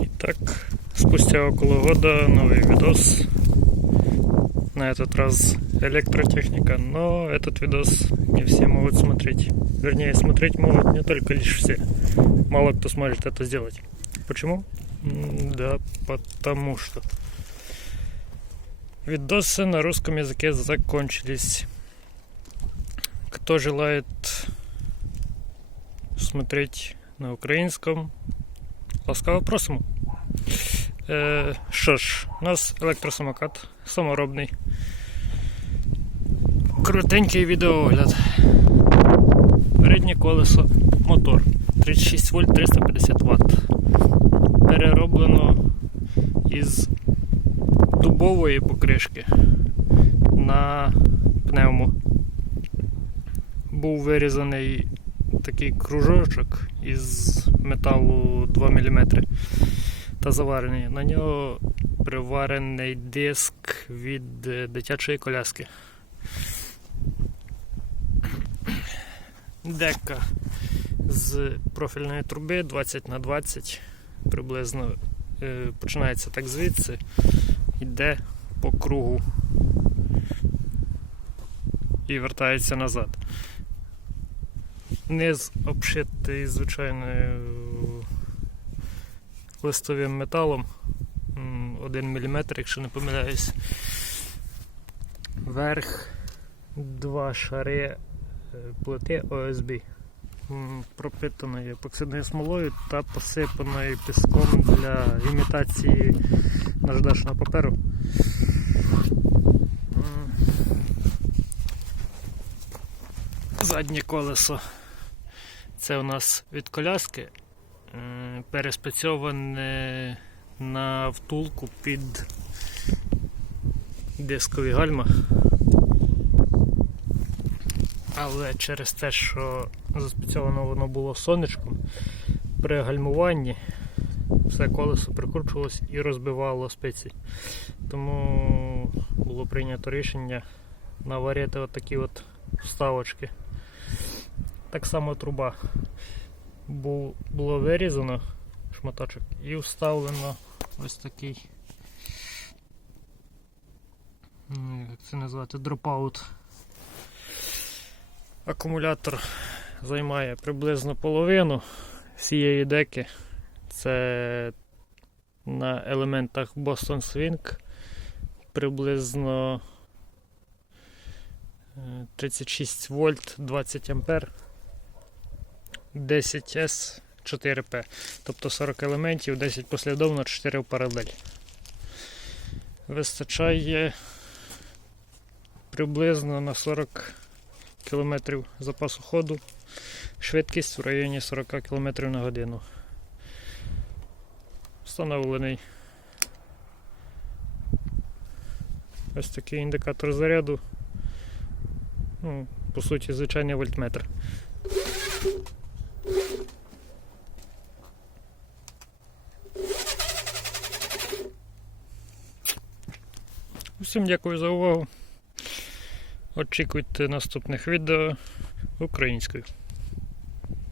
Итак, спустя около года новый видос. На этот раз электротехника, но этот видос не все могут смотреть. Вернее, смотреть могут не только лишь все. Мало кто сможет это сделать. Почему? Да, потому что видосы на русском языке закончились. Кто желает смотреть на українському, ласкаво просимо. Е, що ж, у нас електросамокат саморобний. Крутенький відеоогляд. Переднє колесо, мотор 36 вольт 350 Вт. Перероблено із дубової покришки на пневму. Був вирізаний такий кружочок із металу 2 мм та заварений. На нього приварений диск від е, дитячої коляски. Дека з профільної труби 20 на 20 приблизно е, починається так звідси, йде по кругу і вертається назад. Низ обшитий звичайною листовим металом 1 мм, якщо не помиляюсь. Верх два шари е, плити ОСБ, пропитаної епоксидною смолою та посипаною піском для імітації наждачного паперу. Заднє колесо. Це у нас від коляски переспецьоване на втулку під дискові гальма. Але через те, що заспецьовано воно було сонечком, при гальмуванні все колесо прикручувалось і розбивало спиці. Тому було прийнято рішення наварити отакі от вставочки. Так само труба. Бу- Було вирізано шматочок і вставлено ось такий. Як це назвати? Дропаут. Акумулятор займає приблизно половину всієї деки. Це на елементах Boston Swing приблизно е, 36 вольт 20 ампер 10S 4P. Тобто 40 елементів, 10 послідовно, 4 в паралель. Вистачає приблизно на 40 км запасу ходу. Швидкість в районі 40 км на годину. Встановлений ось такий індикатор заряду. Ну, по суті, звичайний вольтметр. Усім дякую за увагу. Очікуйте наступних відео українською.